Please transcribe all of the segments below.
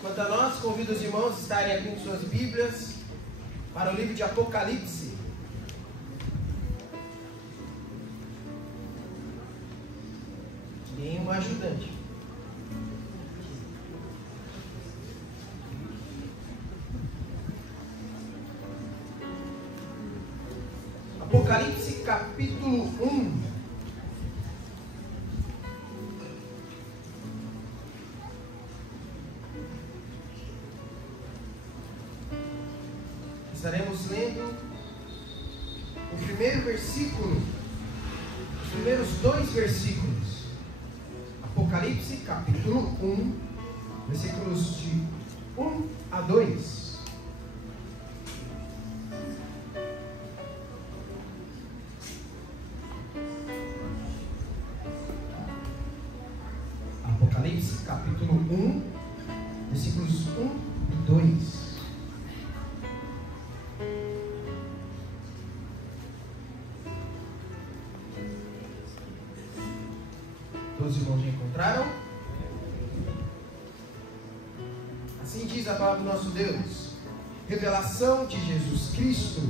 Quanto a nós, convido os irmãos a estarem abrindo suas Bíblias para o livro de Apocalipse. Tem um ajudante. Apocalipse capítulo 1. Estaremos lendo o primeiro versículo, os primeiros 2 versículos. Apocalipse capítulo 1, versículos de 1 a 2. Apocalipse capítulo 1, versículos 1 e 2. Todos os irmãos já encontraram? Assim diz a palavra do nosso Deus: revelação de Jesus Cristo,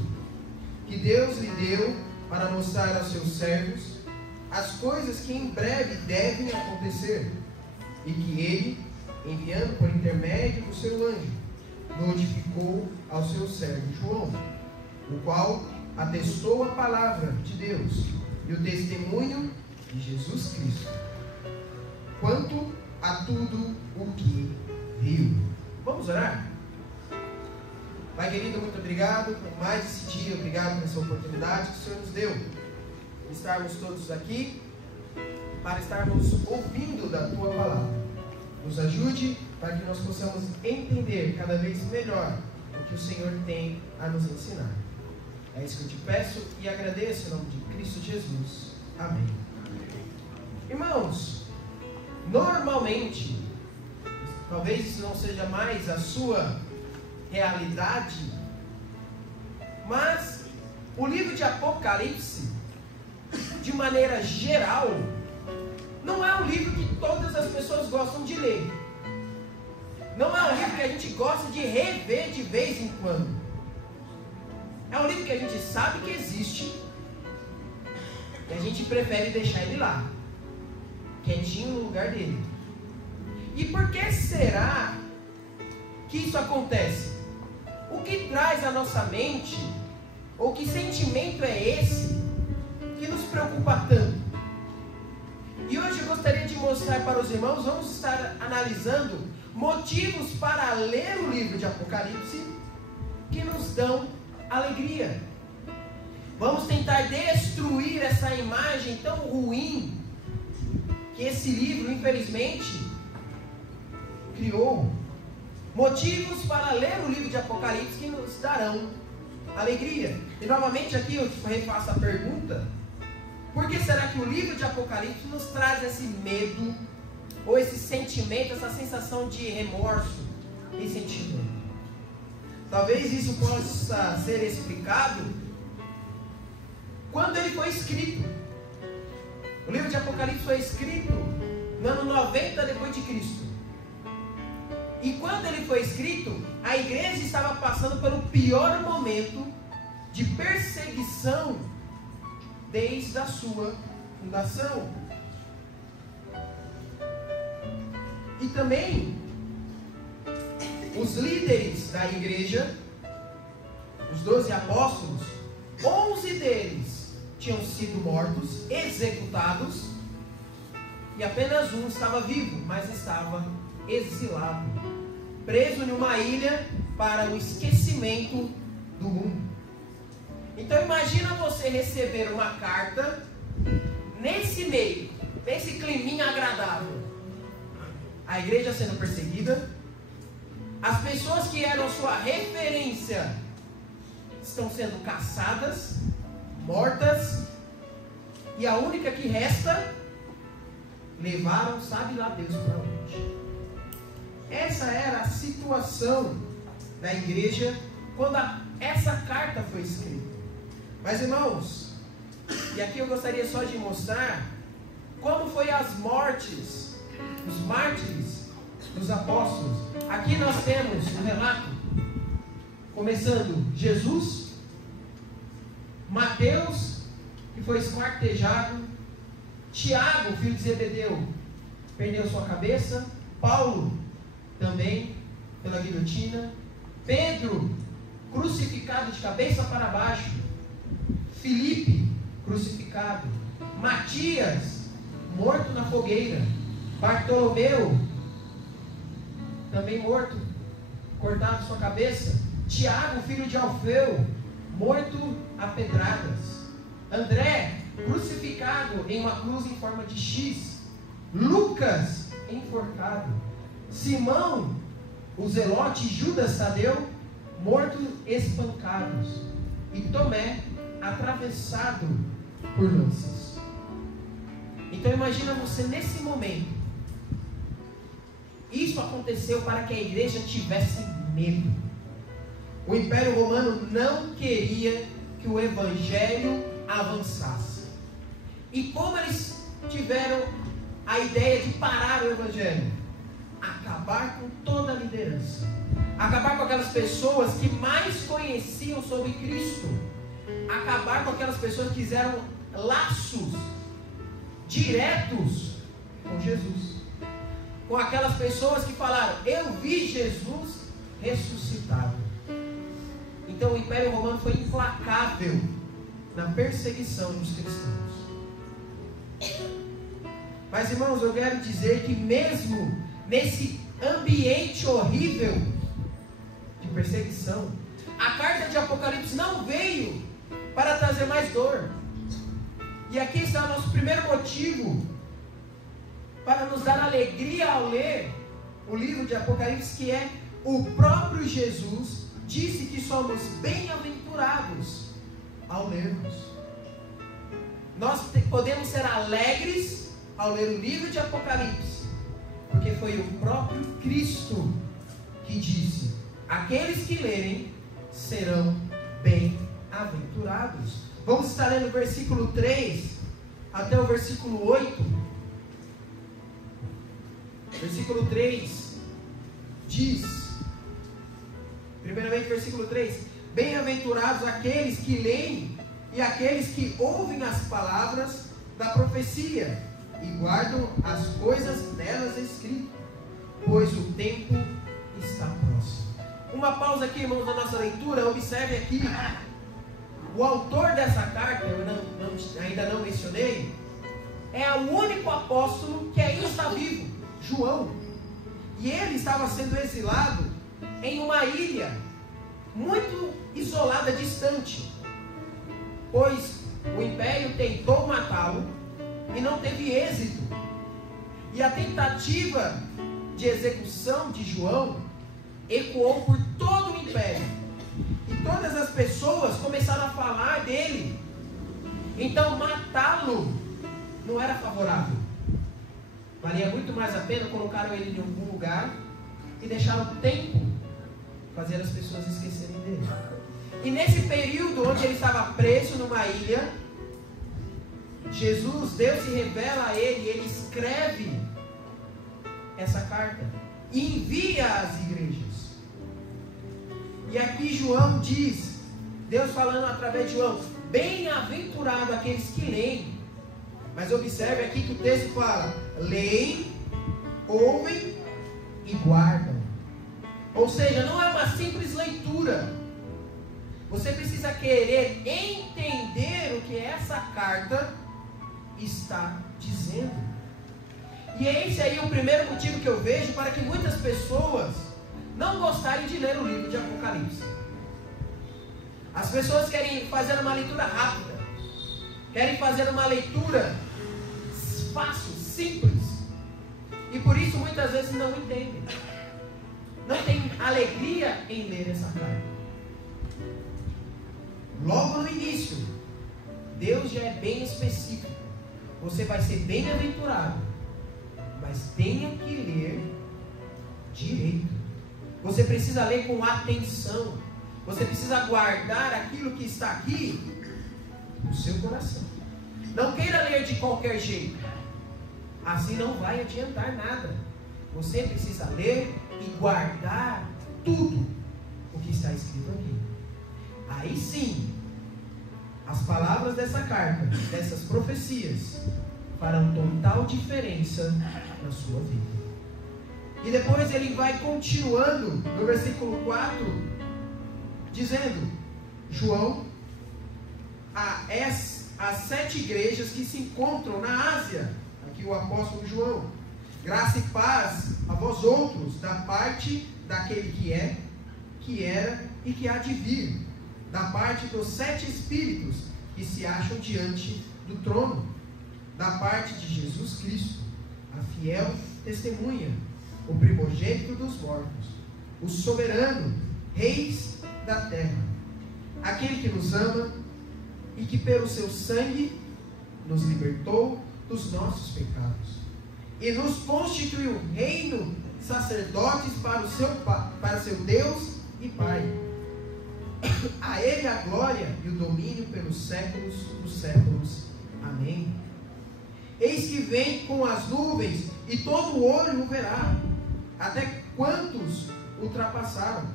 que Deus lhe deu para mostrar aos seus servos as coisas que em breve devem acontecer, e que ele, enviando por intermédio do seu anjo, notificou ao seu servo João, o qual atestou a palavra de Deus e o testemunho de Jesus Cristo, quanto a tudo o que viu. Vamos orar? Pai querido, muito obrigado por mais esse dia, obrigado por essa oportunidade que o Senhor nos deu de estarmos todos aqui para estarmos ouvindo da Tua palavra. Nos ajude para que nós possamos entender cada vez melhor o que o Senhor tem a nos ensinar. É isso que eu te peço e agradeço em nome de Cristo Jesus. Amém. Irmãos, normalmente, talvez isso não seja mais a sua realidade, mas o livro de Apocalipse, de maneira geral, não é um livro que todas as pessoas gostam de ler. Não é um livro que a gente gosta de rever de vez em quando. É um livro que a gente sabe que existe e a gente prefere deixar ele lá, quietinho no lugar dele. E por que será que isso acontece? O que traz à nossa mente, ou que sentimento é esse que nos preocupa tanto? E hoje eu gostaria de mostrar para os irmãos, vamos estar analisando motivos para ler o livro de Apocalipse que nos dão alegria. Vamos tentar destruir essa imagem tão ruim que esse livro, infelizmente, criou. Motivos para ler o livro de Apocalipse que nos darão alegria. E novamente aqui eu refaço a pergunta: por que será que o livro de Apocalipse nos traz esse medo, ou esse sentimento, essa sensação de remorso e sentimento? Talvez isso possa ser explicado quando ele foi escrito. O livro de Apocalipse foi escrito no ano 90 depois de Cristo. E quando ele foi escrito, a igreja estava passando pelo pior momento de perseguição desde a sua fundação. E também os líderes da igreja, os 12 apóstolos, 11 deles tinham sido mortos, executados, e apenas um estava vivo, mas estava exilado, preso em uma ilha para o esquecimento do mundo. Então imagina você receber uma carta nesse meio, nesse climinha agradável. A igreja sendo perseguida, as pessoas que eram sua referência estão sendo caçadas, mortas, e a única que resta, levaram sabe lá Deus para onde. Essa era a situação da igreja quando essa carta foi escrita. Mas irmãos, e aqui eu gostaria só de mostrar como foi as mortes, os mártires dos apóstolos. Aqui nós temos um relato, começando Jesus, Mateus, que foi esquartejado, Tiago, filho de Zebedeu, perdeu sua cabeça, Paulo, também, pela guilhotina, Pedro, crucificado de cabeça para baixo, Filipe, crucificado, Matias, morto na fogueira, Bartolomeu, também morto, cortado sua cabeça, Tiago, filho de Alfeu, morto a pedradas, André, crucificado em uma cruz em forma de X, Lucas, enforcado, Simão, o zelote, Judas Tadeu, mortos espancados, e Tomé, atravessado por lanças. Então imagina você nesse momento. Isso aconteceu para que a igreja tivesse medo. O Império Romano não queria que o Evangelho avançasse. E como eles tiveram a ideia de parar o Evangelho? Acabar com toda a liderança. Acabar com aquelas pessoas que mais conheciam sobre Cristo. Acabar com aquelas pessoas que fizeram laços diretos com Jesus. Com aquelas pessoas que falaram: eu vi Jesus ressuscitado. Então o Império Romano foi implacável na perseguição dos cristãos. Mas, irmãos, eu quero dizer que mesmo nesse ambiente horrível de perseguição, a carta de Apocalipse não veio para trazer mais dor. E aqui está o nosso primeiro motivo para nos dar alegria ao ler o livro de Apocalipse, que é: o próprio Jesus disse que somos bem-aventurados ao lermos. Nós podemos ser alegres ao ler o livro de Apocalipse, porque foi o próprio Cristo que disse: aqueles que lerem serão bem-aventurados. Vamos estar lendo o versículo 3 até o versículo 8. Versículo 3 diz, primeiramente versículo 3: bem-aventurados aqueles que leem e aqueles que ouvem as palavras da profecia e guardam as coisas nelas escritas, pois o tempo está próximo. Uma pausa aqui, irmãos, na nossa leitura. Observe aqui, o autor dessa carta, eu ainda não mencionei, é o único apóstolo que ainda está vivo, João. E ele estava sendo exilado em uma ilha muito isolada, distante, pois o império tentou matá-lo e não teve êxito. E a tentativa de execução de João ecoou por todo o império. E todas as pessoas começaram a falar dele. Então matá-lo não era favorável. Valia muito mais a pena colocar ele em algum lugar e deixar o tempo fazer as pessoas esquecerem dele. E nesse período onde ele estava preso numa ilha, Deus se revela a ele e ele escreve essa carta e envia às igrejas. E aqui João diz, Deus falando através de João: bem-aventurado aqueles que leem. Mas observe aqui que o texto fala: leem, ouvem e guardam. Ou seja, não é uma simples leitura. Você precisa querer entender o que essa carta está dizendo. E é esse aí o primeiro motivo que eu vejo para que muitas pessoas não gostarem de ler o livro de Apocalipse. As pessoas querem fazer uma leitura rápida, querem fazer uma leitura fácil, simples, e por isso muitas vezes não entendem, não tem alegria em ler essa carta. Logo no início, Deus já é bem específico: você vai ser bem-aventurado, mas tenha que ler direito. Você precisa ler com atenção. Você precisa guardar aquilo que está aqui no seu coração. Não queira ler de qualquer jeito, assim não vai adiantar nada. Você precisa ler e guardar tudo o que está escrito aqui. Aí sim, as palavras dessa carta, dessas profecias, farão total diferença na sua vida. E depois ele vai continuando no versículo 4, dizendo: João, as 7 igrejas que se encontram na Ásia, aqui o apóstolo João, graça e paz a vós outros, da parte daquele que é, que era e que há de vir, da parte dos 7 espíritos que se acham diante do trono, da parte de Jesus Cristo, a fiel testemunha, o primogênito dos mortos, o soberano, reis da terra, aquele que nos ama e que pelo seu sangue nos libertou dos nossos pecados e nos constituiu reino, sacerdotes para o seu Deus e Pai. A Ele a glória e o domínio pelos séculos dos séculos. Amém. Eis que vem com as nuvens, e todo olho o verá, até quantos ultrapassaram,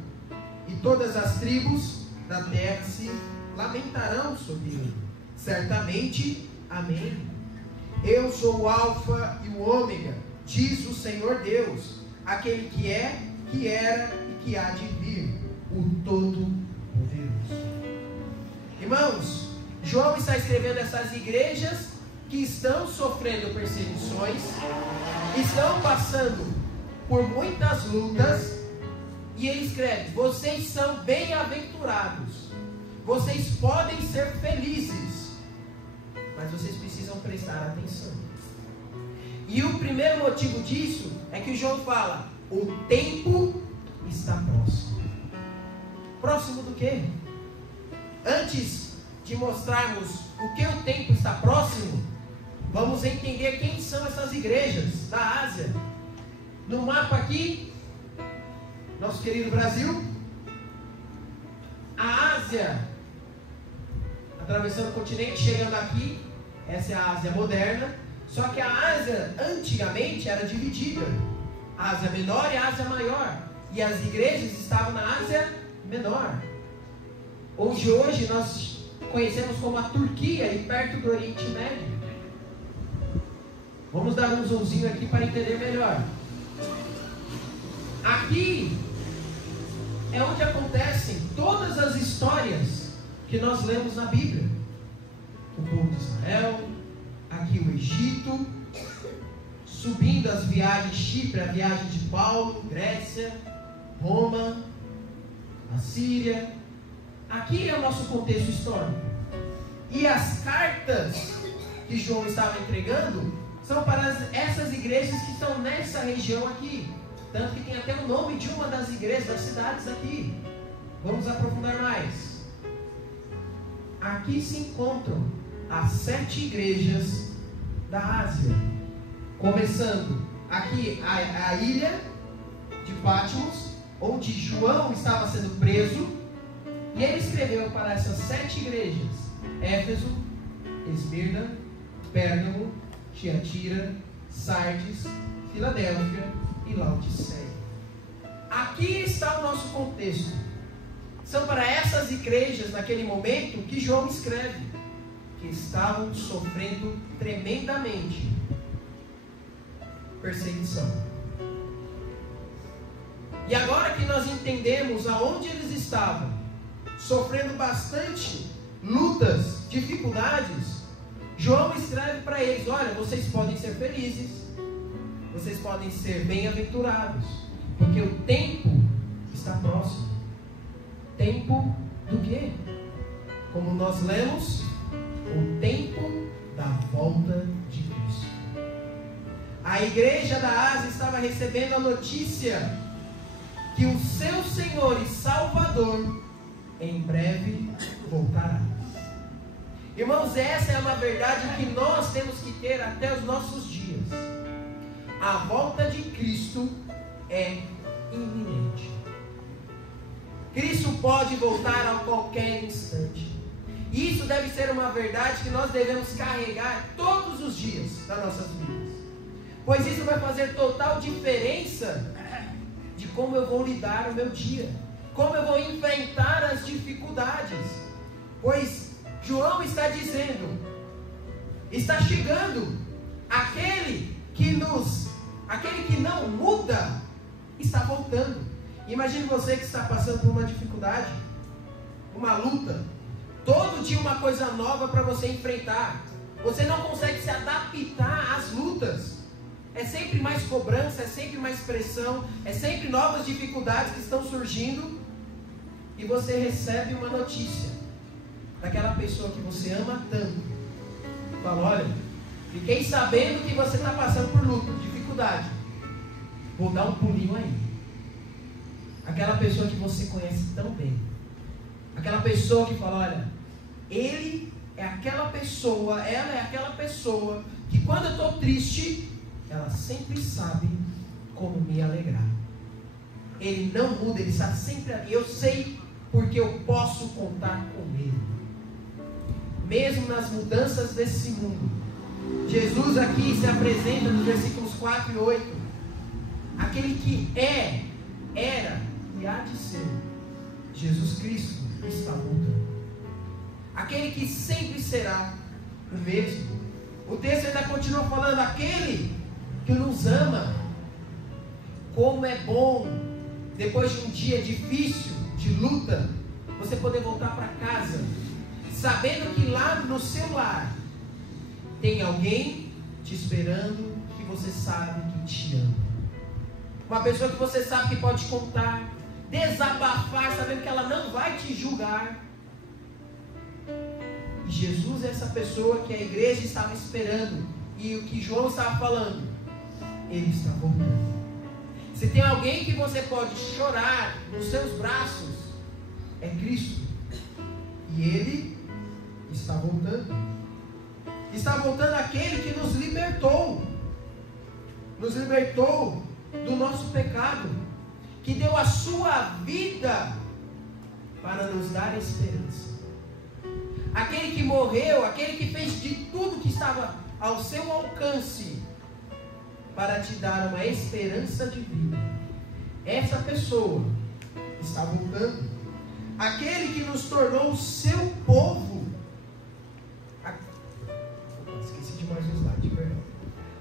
e todas as tribos da terra se lamentarão sobre ele. Certamente, amém. Eu sou o Alfa e o Ômega, diz o Senhor Deus, aquele que é, que era e que há de vir, o Todo-Poderoso. Irmãos, João está escrevendo essas igrejas que estão sofrendo perseguições, estão passando por muitas lutas, e ele escreve: vocês são bem-aventurados, vocês podem ser felizes, mas vocês precisam prestar atenção. E o primeiro motivo disso é que João fala: o tempo está próximo. Próximo do quê? Antes de mostrarmos o que o tempo está próximo, vamos entender quem são essas igrejas da Ásia. No mapa aqui, nosso querido Brasil, a Ásia, atravessando o continente, chegando aqui, essa é a Ásia moderna. Só que a Ásia antigamente era dividida, a Ásia menor e a Ásia maior, e as igrejas estavam na Ásia menor, onde hoje nós conhecemos como a Turquia e perto do Oriente Médio. Vamos dar um zoomzinho aqui para entender melhor. Aqui é onde acontecem todas as histórias que nós lemos na Bíblia. O povo de Israel, aqui o Egito, subindo as viagens, Chipre, a viagem de Paulo, Grécia, Roma, a Síria. Aqui é o nosso contexto histórico. E as cartas que João estava entregando são para essas igrejas que estão nessa região aqui. Tanto que tem até o nome de uma das igrejas, das cidades aqui. Vamos aprofundar mais. Aqui se encontram as 7 igrejas da Ásia. Começando aqui a ilha de Patmos, onde João estava sendo preso. E ele escreveu para essas 7 igrejas: Éfeso, Esmirna, Pérgamo, Tiatira, Sardes, Filadélfia e Laodiceia. Aqui está o nosso contexto. São para essas igrejas, naquele momento, que João escreve, que estavam sofrendo tremendamente perseguição. E agora que nós entendemos aonde eles estavam, sofrendo bastante lutas, dificuldades, João escreve para eles: olha, vocês podem ser felizes, vocês podem ser bem-aventurados, porque o tempo está próximo. Tempo do quê? Como nós lemos, o tempo da volta de Cristo. A igreja da Ásia estava recebendo a notícia que o seu Senhor e Salvador em breve voltará. Irmãos, essa é uma verdade que nós temos que ter até os nossos dias. A volta de Cristo é iminente. Cristo pode voltar a qualquer instante. Isso deve ser uma verdade que nós devemos carregar todos os dias das nossas vidas. pois isso vai fazer total diferença de como eu vou lidar o meu dia, como eu vou enfrentar as dificuldades. Pois João está dizendo, está chegando aquele que não muda, está voltando. Imagine você que está passando por uma dificuldade, uma luta, todo dia uma coisa nova para você enfrentar. Você não consegue se adaptar às lutas. É sempre mais cobrança, é sempre mais pressão, é sempre novas dificuldades que estão surgindo. E você recebe uma notícia daquela pessoa que você ama tanto. Fala, olha, fiquei sabendo que você está passando por luta, dificuldade. Vou dar um pulinho aí. Aquela pessoa que você conhece tão bem. Aquela pessoa que fala, olha, ele é aquela pessoa, ela é aquela pessoa que quando eu estou triste, ela sempre sabe como me alegrar. Ele não muda, ele está sempre ali. Eu sei porque eu posso contar com ele. Mesmo nas mudanças desse mundo, Jesus aqui se apresenta nos versículos 4 e 8. Aquele que é, era e há de ser. Jesus Cristo está voltando. Aquele que sempre será o mesmo. O texto ainda continua falando, aquele que nos ama. Como é bom, depois de um dia difícil, de luta, você poder voltar para casa, sabendo que lá no seu lar tem alguém te esperando, que você sabe que te ama. Uma pessoa que você sabe que pode contar, desabafar, sabendo que ela não vai te julgar. E Jesus é essa pessoa que a igreja estava esperando, e o que João estava falando, ele está voltando. Se tem alguém que você pode chorar nos seus braços, é Cristo. E ele está voltando. Está voltando aquele que nos libertou. Nos libertou do nosso pecado, que deu a sua vida para nos dar esperança. Aquele que morreu, aquele que fez de tudo que estava ao seu alcance para te dar uma esperança de vida. Essa pessoa está voltando. Aquele que nos tornou o seu povo. Esqueci de mais um slide, perdão.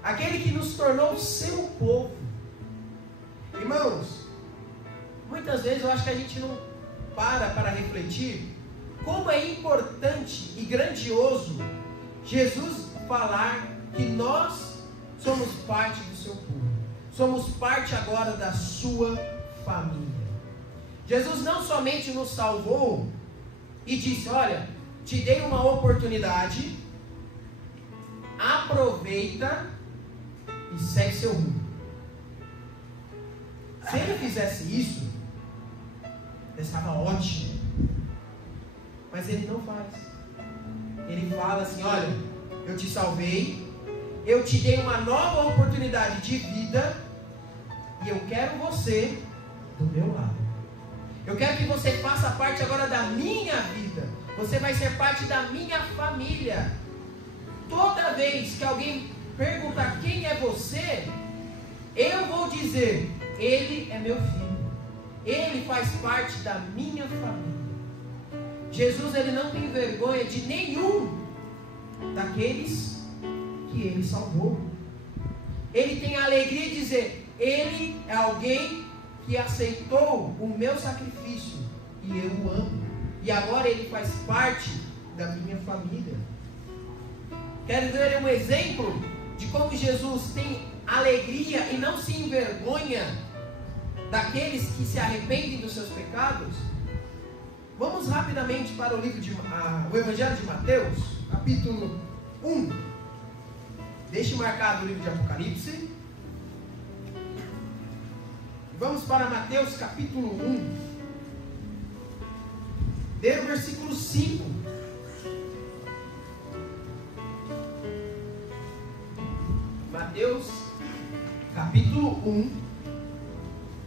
Aquele que nos tornou o seu povo. Irmãos, muitas vezes eu acho que a gente não para refletir como é importante e grandioso Jesus falar que nós somos parte do seu povo. Somos parte agora da sua família. Jesus não somente nos salvou e disse, olha, te dei uma oportunidade, aproveita e segue seu rumo. Se ele fizesse isso, estava ótimo. Mas ele não faz. Ele fala assim, olha, eu te salvei, eu te dei uma nova oportunidade de vida e eu quero você do meu lado. Eu quero que você faça parte agora da minha vida. Você vai ser parte da minha família. Toda vez que alguém perguntar quem é você, eu vou dizer, ele é meu filho. Ele faz parte da minha família. Jesus, ele não tem vergonha de nenhum daqueles que ele salvou. Ele tem a alegria de dizer, ele é alguém que aceitou o meu sacrifício e eu o amo. E agora ele faz parte da minha família. Quero ver um exemplo de como Jesus tem alegria e não se envergonha daqueles que se arrependem dos seus pecados. Vamos rapidamente para o livro o Evangelho de Mateus, capítulo 1. Deixe marcado o livro de Apocalipse. Vamos para Mateus capítulo 1. Dê o versículo 5. Mateus capítulo 1,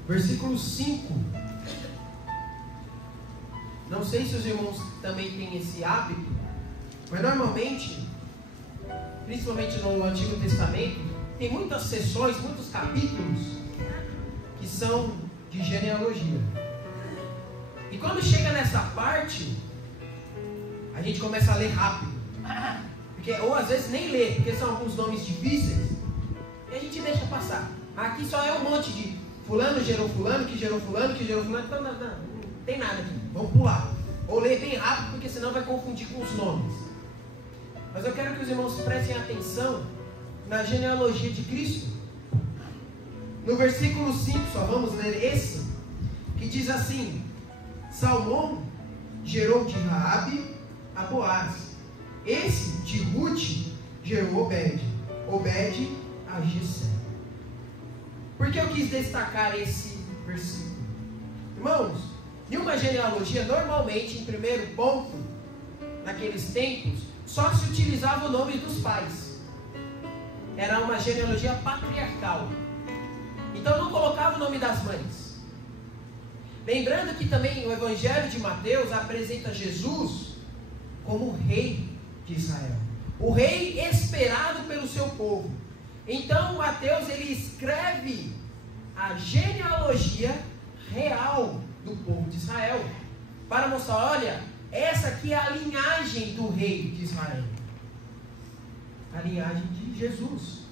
versículo 5. Não sei se os irmãos também têm esse hábito, mas normalmente, principalmente no Antigo Testamento, tem muitas sessões, muitos capítulos que são de genealogia. E quando chega nessa parte, a gente começa a ler rápido. Ou às vezes nem lê, porque são alguns nomes difíceis, e a gente deixa passar. Aqui só é um monte de fulano gerou fulano, que gerou fulano, que gerou fulano. Então não tem nada aqui, vamos pular. Ou ler bem rápido, porque senão vai confundir com os nomes. Mas eu quero que os irmãos prestem atenção na genealogia de Cristo. No versículo 5, só vamos ler esse, que diz assim: Salmão gerou de Raabe a Boaz. Esse de Ruth gerou Obed. Obed a Jessé. Por que eu quis destacar esse versículo? Irmãos, em uma genealogia, normalmente, em primeiro ponto, naqueles tempos, só se utilizava o nome dos pais. Era uma genealogia patriarcal. Então não colocava o nome das mães. Lembrando que também o Evangelho de Mateus apresenta Jesus como rei de Israel, o rei esperado pelo seu povo. Então Mateus, ele escreve a genealogia real do povo de Israel, para mostrar, olha, essa aqui é a linhagem do rei de Israel, a linhagem de Jesus.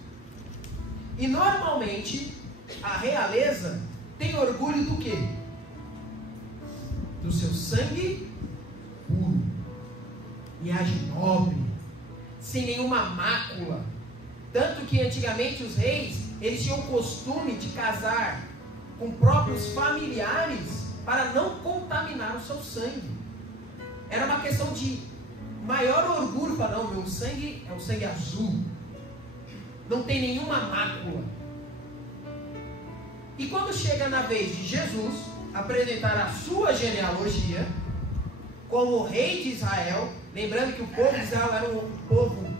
E normalmente a realeza tem orgulho do quê? Do seu sangue puro, linhagem nobre, sem nenhuma mácula. Tanto que antigamente os reis, eles tinham o costume de casar com próprios familiares para não contaminar o seu sangue. Era uma questão de maior orgulho, para não, meu sangue é o sangue azul, não tem nenhuma mácula. E quando chega na vez de Jesus apresentar a sua genealogia como rei de Israel, lembrando que o povo de Israel era um povo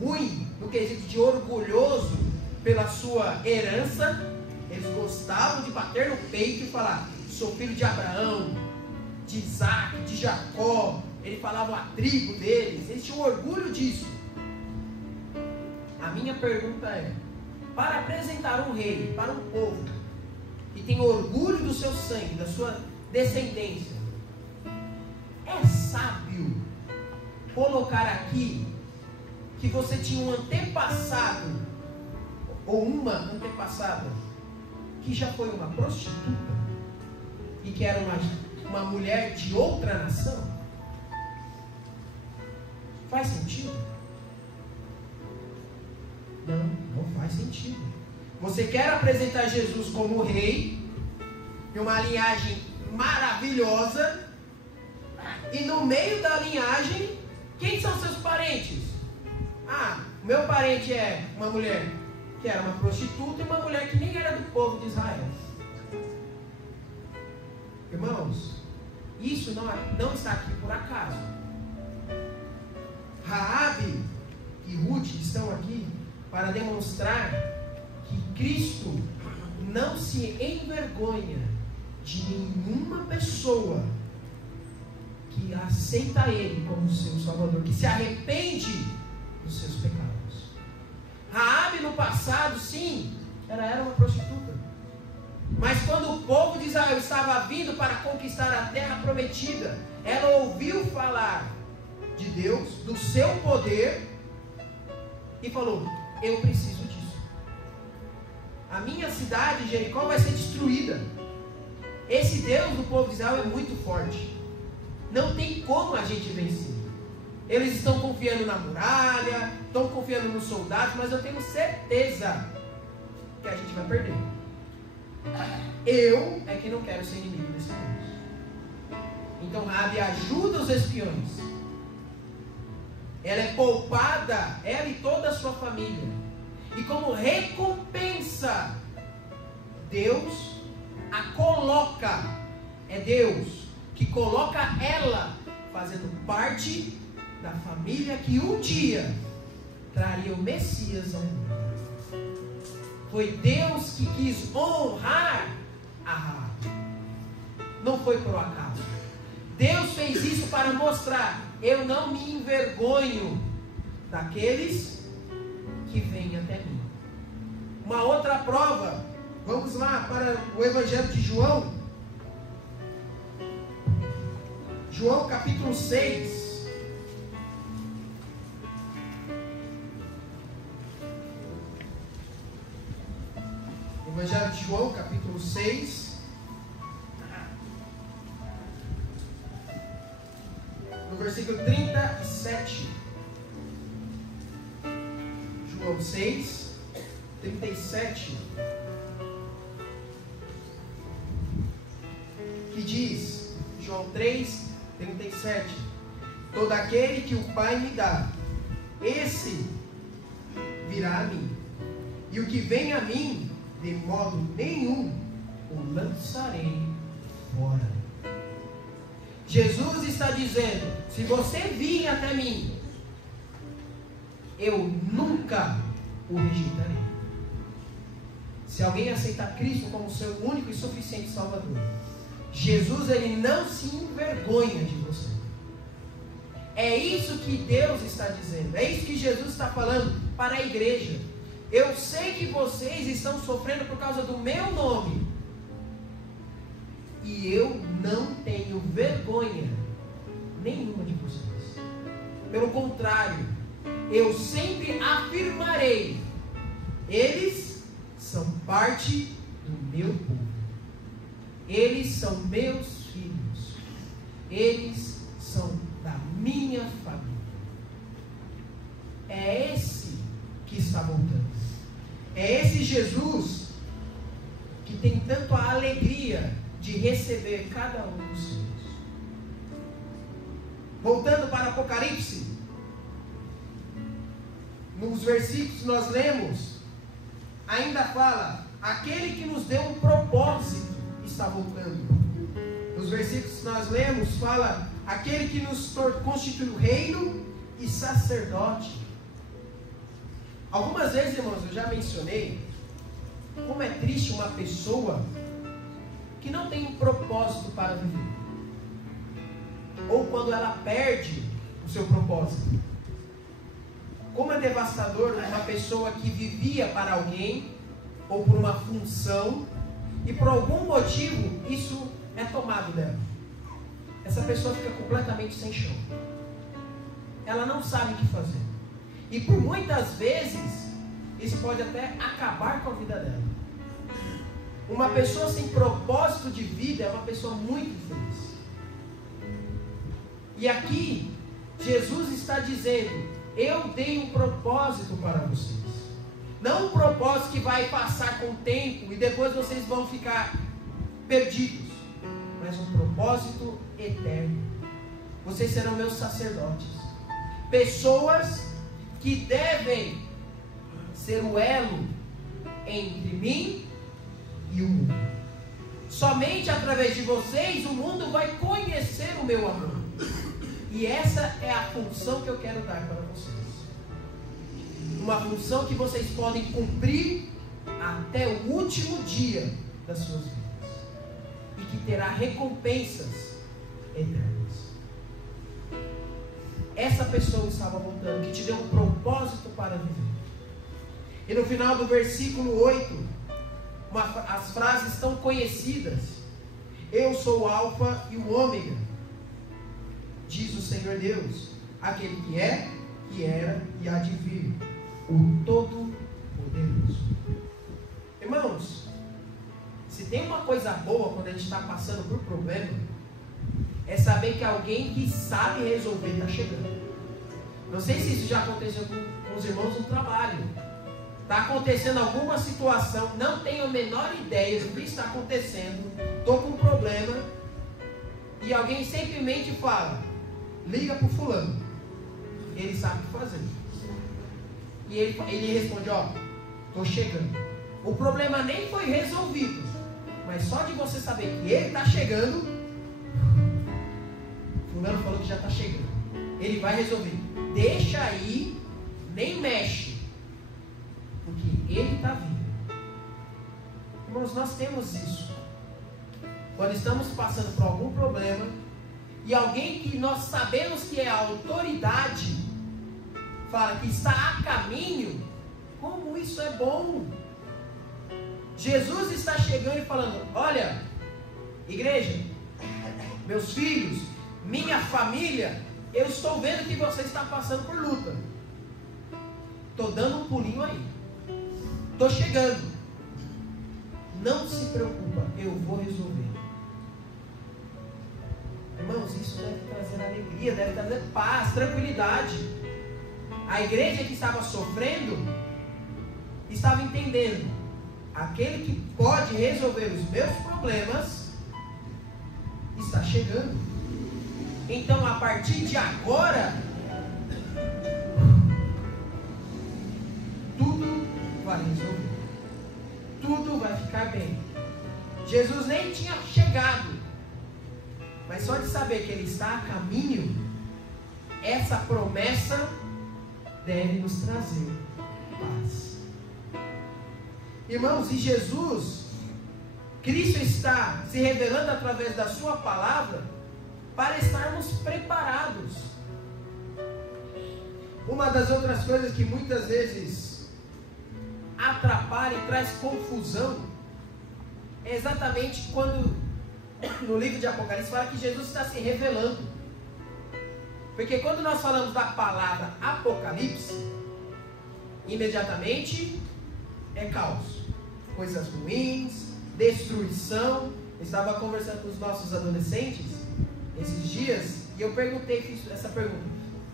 ruim, no quesito de orgulhoso pela sua herança, eles gostavam de bater no peito e falar: sou filho de Abraão, de Isaac, de Jacó. Ele falava a tribo deles, eles tinham orgulho disso. A minha pergunta é: para apresentar um rei para um povo que tem orgulho do seu sangue, da sua descendência, é sábio colocar aqui que você tinha um antepassado ou uma antepassada que já foi uma prostituta e que era uma mulher de outra nação? Faz sentido? Não faz sentido. Você quer apresentar Jesus como rei, de uma linhagem maravilhosa, e no meio da linhagem, quem são seus parentes? Meu parente é uma mulher que era uma prostituta e uma mulher que nem era do povo de Israel. Irmãos, isso não está aqui por acaso. Raabe e Ruth estão aqui para demonstrar que Cristo não se envergonha de nenhuma pessoa que aceita Ele como seu Salvador, que se arrepende dos seus pecados. Raabe no passado, sim, era uma prostituta. Mas quando o povo de Israel estava vindo para conquistar a terra prometida, ela ouviu falar de Deus, do seu poder, e falou: eu preciso disso. A minha cidade, Jericó, vai ser destruída. Esse Deus do povo de Israel é muito forte. Não tem como a gente vencer. Eles estão confiando na muralha, estão confiando nos soldados, mas eu tenho certeza que a gente vai perder. Eu é que não quero ser inimigo desse Deus. Então Raabe ajuda os espiões. Ela é poupada, ela e toda a sua família. E como recompensa, Deus a coloca. É Deus que coloca ela fazendo parte da família que um dia traria o Messias ao mundo. Foi Deus que quis honrar a Raabe. Não foi por acaso. Deus fez isso para mostrar: eu não me envergonho daqueles que vêm até mim. Uma outra prova, vamos lá para o Evangelho de João. João capítulo 6. Evangelho de João capítulo 6. No versículo 37. João 6, 37. Que diz, João 3, 37. Todo aquele que o Pai me dá, esse virá a mim. E o que vem a mim, de modo nenhum o lançarei fora. Jesus está dizendo: se você vir até mim, eu nunca o rejeitarei. Se alguém aceitar Cristo como seu único e suficiente Salvador, Jesus, ele não se envergonha de você. É isso que Deus está dizendo. É isso que Jesus está falando para a igreja. Eu sei que vocês estão sofrendo por causa do meu nome. E eu não tenho vergonha nenhuma de vocês. Pelo contrário, eu sempre afirmarei: eles são parte do meu povo. Eles são meus filhos. Eles são da minha família. É esse que está voltando. É esse Jesus que tem tanto a alegria de receber cada um dos seus. Voltando para Apocalipse, nos versículos que nós lemos, ainda fala: aquele que nos deu um propósito está voltando. Nos versículos que nós lemos, fala: aquele que nos constituiu reino e sacerdote. Algumas vezes, irmãos, eu já mencionei como é triste uma pessoa que não tem um propósito para viver, ou quando ela perde o seu propósito. Como é devastador uma pessoa que vivia para alguém, ou por uma função, e por algum motivo isso é tomado dela. Essa pessoa fica completamente sem chão. Ela não sabe o que fazer. E por muitas vezes isso pode até acabar com a vida dela. Uma pessoa sem propósito de vida é uma pessoa muito infeliz. E aqui Jesus está dizendo: eu dei um propósito para vocês. Não um propósito que vai passar com o tempo e depois vocês vão ficar perdidos, mas um propósito eterno. Vocês serão meus sacerdotes. Pessoas que devem ser o elo entre mim e o mundo. Somente através de vocês o mundo vai conhecer o meu amor. E essa é a função que eu quero dar para vocês. Uma função que vocês podem cumprir até o último dia das suas vidas. E que terá recompensas eternas. Essa pessoa estava voltando, que te deu um propósito para viver. E no final do versículo 8, as frases tão conhecidas: eu sou o Alfa e o Ômega, diz o Senhor Deus, aquele que é, que era e há de vir, o Todo-Poderoso. Irmãos, se tem uma coisa boa quando a gente está passando por problema, é saber que alguém que sabe resolver está chegando. Não sei se isso já aconteceu com os irmãos no trabalho. Está acontecendo alguma situação, não tenho a menor ideia do que está acontecendo, estou com um problema, e alguém simplesmente fala: liga para o fulano, ele sabe o que fazer. E ele responde: ó, estou chegando. O problema nem foi resolvido, mas só de você saber que ele está chegando, fulano falou que já está chegando, ele vai resolver. Deixa aí, nem mexe, porque ele está vindo. Irmãos, nós temos isso. Quando estamos passando por algum problema e alguém que nós sabemos que é a autoridade fala que está a caminho, como isso é bom. Jesus está chegando e falando: olha, igreja, meus filhos, minha família, eu estou vendo que você está passando por luta. Estou dando um pulinho aí. Estou chegando. Não se preocupa, eu vou resolver. Irmãos, isso deve trazer alegria, deve trazer paz, tranquilidade. A igreja que estava sofrendo, estava entendendo: aquele que pode resolver os meus problemas está chegando. Então, a partir de agora, tudo vai resolver. Tudo vai ficar bem. Jesus nem tinha chegado, mas só de saber que Ele está a caminho, essa promessa deve nos trazer paz. Irmãos, e Jesus, Cristo está se revelando através da sua palavra para estarmos preparados. Uma das outras coisas que muitas vezes atrapalha e traz confusão é exatamente quando no livro de Apocalipse fala que Jesus está se revelando. Porque quando nós falamos da palavra Apocalipse, imediatamente é caos, coisas ruins, destruição. Eu estava conversando com os nossos adolescentes esses dias e eu perguntei, fiz essa pergunta: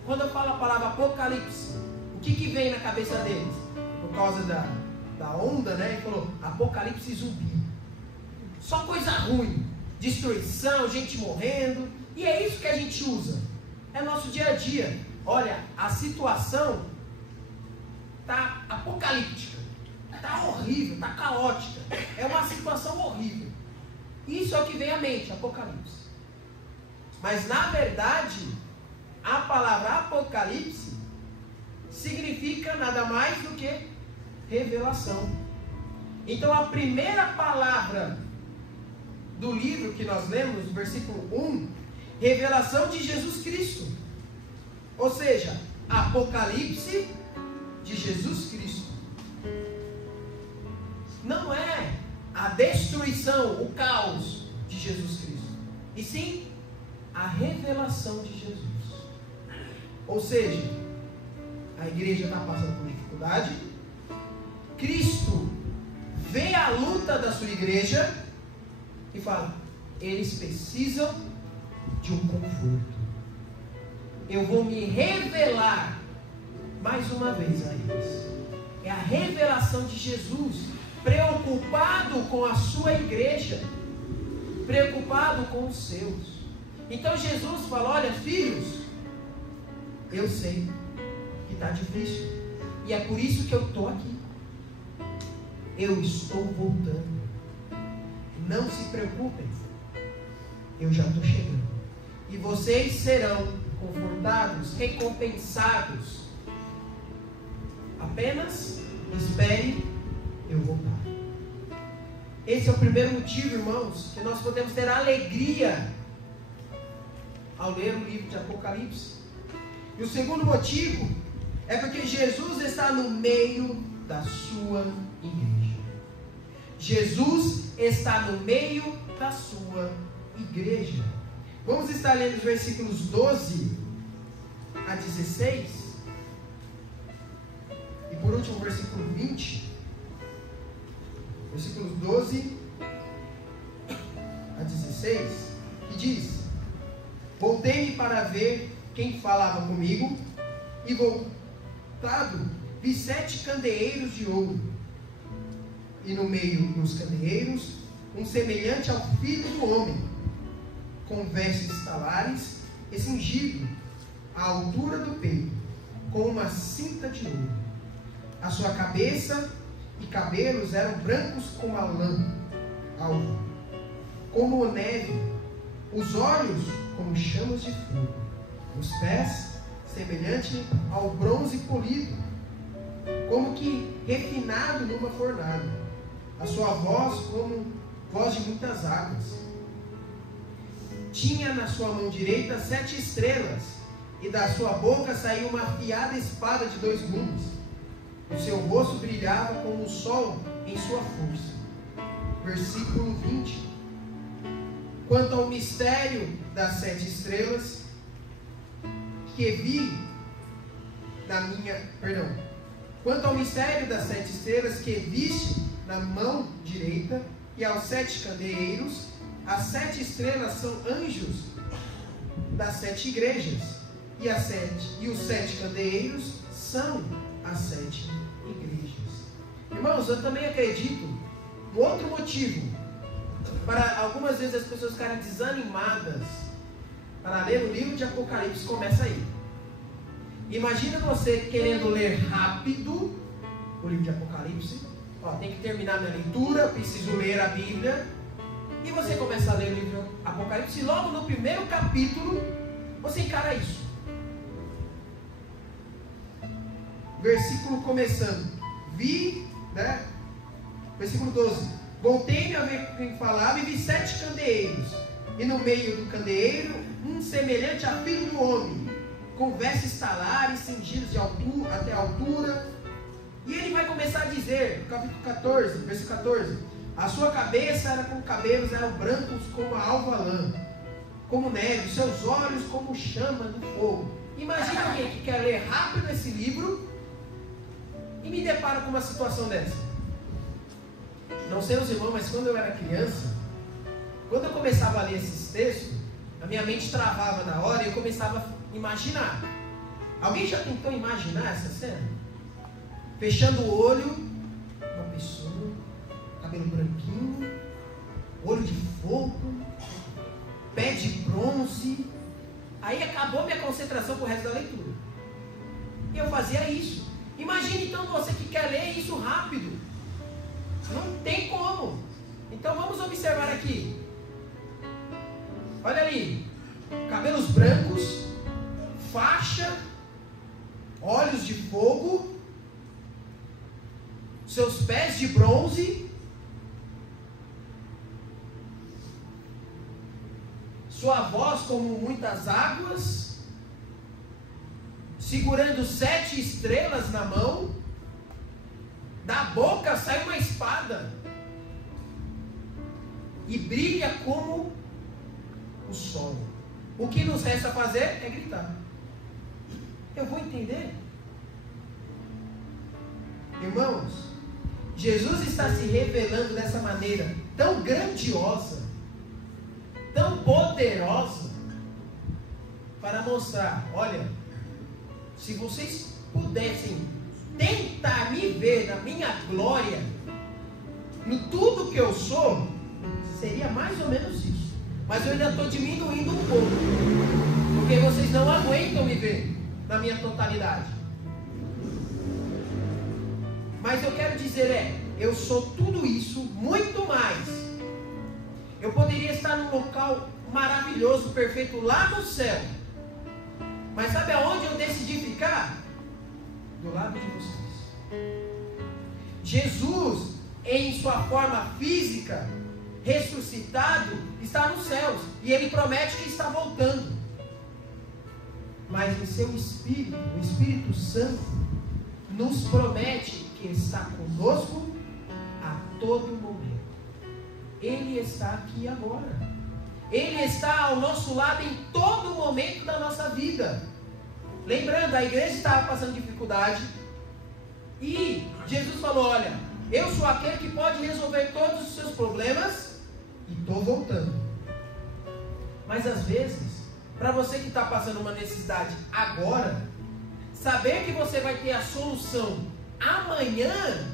quando eu falo a palavra Apocalipse, o que vem na cabeça deles? Por causa da onda, né? Ele falou: Apocalipse zumbi, só coisa ruim, destruição, gente morrendo. E é isso que a gente usa, é nosso dia a dia. Olha, a situação está apocalíptica, está horrível, está caótica, é uma situação horrível. Isso é o que vem à mente, Apocalipse. Mas na verdade, a palavra Apocalipse significa nada mais do que revelação. Então a primeira palavra do livro que nós lemos, no versículo 1, revelação de Jesus Cristo. Ou seja, Apocalipse de Jesus Cristo. Não é a destruição, o caos de Jesus Cristo, e sim a revelação de Jesus. Ou seja, a igreja está passando por dificuldade, Cristo vê a luta da sua igreja e fala: eles precisam de um conforto. Eu vou me revelar mais uma vez a eles. É a revelação de Jesus, preocupado com a sua igreja, preocupado com os seus. Então Jesus fala: olha, filhos, eu sei que está difícil, e é por isso que eu estou aqui. Eu estou voltando. Não se preocupem, eu já estou chegando. E vocês serão confortados, recompensados. Apenas espere eu voltar. Esse é o primeiro motivo, irmãos, que nós podemos ter alegria ao ler o livro de Apocalipse. E o segundo motivo é porque Jesus está no meio da sua igreja. Jesus está no meio da sua igreja. Vamos estar lendo os versículos 12 a 16. E por último, o versículo 20. Versículos 12 a 16. Que diz: voltei-me para ver quem falava comigo, e voltado vi 7 candeeiros de ouro, e no meio dos candeeiros um semelhante ao Filho do Homem, com vestes talares e cingido à altura do peito, com uma cinta de ouro. A sua cabeça e cabelos eram brancos como a lã alva, como neve, os olhos como chamas de fogo, os pés semelhante ao bronze polido, como que refinado numa fornalha, a sua voz como voz de muitas águas. Tinha na sua mão direita 7 estrelas, e da sua boca saiu uma afiada espada de 2 gumes. O seu rosto brilhava como o sol em sua força, versículo 20. Quanto ao mistério das 7 estrelas que vi quanto ao mistério das 7 estrelas que viste na mão direita e aos 7 candeeiros, as 7 estrelas são anjos das 7 igrejas e os 7 candeeiros são as 7 igrejas. Irmãos, eu também acredito no outro motivo para algumas vezes as pessoas ficarem desanimadas para ler o livro de Apocalipse. Começa aí. Imagina você querendo ler rápido o livro de Apocalipse. Tem que terminar minha leitura, preciso ler a Bíblia. E você começa a ler o livro de Apocalipse e logo no primeiro capítulo você encara isso. Versículo começando. Versículo 12. Voltei-me a ver quem falava e vi 7 candeeiros. E no meio do candeeiro, um semelhante a filho do homem, com vestes talares, cingidos até a altura. E ele vai começar a dizer, capítulo 14, versículo 14: a sua cabeça era com cabelos, eram brancos como a alva lã, como neve, seus olhos como chama do fogo. Imagina alguém que quer ler rápido esse livro e me depara com uma situação dessa. Não sei os irmãos, mas quando eu era criança, quando eu começava a ler esses textos, a minha mente travava na hora e eu começava a imaginar. Alguém já tentou imaginar essa cena? Fechando o olho, uma pessoa, cabelo branquinho, olho de fogo, pé de bronze. Aí acabou minha concentração pro resto da leitura. E eu fazia isso. Imagine então você que quer ler isso rápido. Não tem como. Então vamos observar aqui. Olha ali. Cabelos brancos, faixa, olhos de fogo, seus pés de bronze, sua voz como muitas águas, segurando 7 estrelas na mão. Da boca sai uma espada e brilha como o sol. O que nos resta fazer é gritar. Eu vou entender? Irmãos, Jesus está se revelando dessa maneira tão grandiosa, tão poderosa, para mostrar: olha, se vocês pudessem tentar me ver na minha glória, no tudo que eu sou, seria mais ou menos isso. Mas eu ainda estou diminuindo um pouco, porque vocês não aguentam me ver na minha totalidade. Mas eu quero dizer eu sou tudo isso, muito mais. Eu poderia estar num local maravilhoso, perfeito, lá no céu. Mas sabe aonde eu decidi ficar? Do lado de vocês. Jesus, em sua forma física, ressuscitado, está nos céus. E Ele promete que está voltando. Mas em seu Espírito, o Espírito Santo, nos promete que está conosco a todo momento. Ele está aqui agora. Ele está ao nosso lado em todo momento da nossa vida. Lembrando, a igreja estava passando dificuldade e Jesus falou: olha, eu sou aquele que pode resolver todos os seus problemas e estou voltando. Mas às vezes, para você que está passando uma necessidade agora, saber que você vai ter a solução amanhã,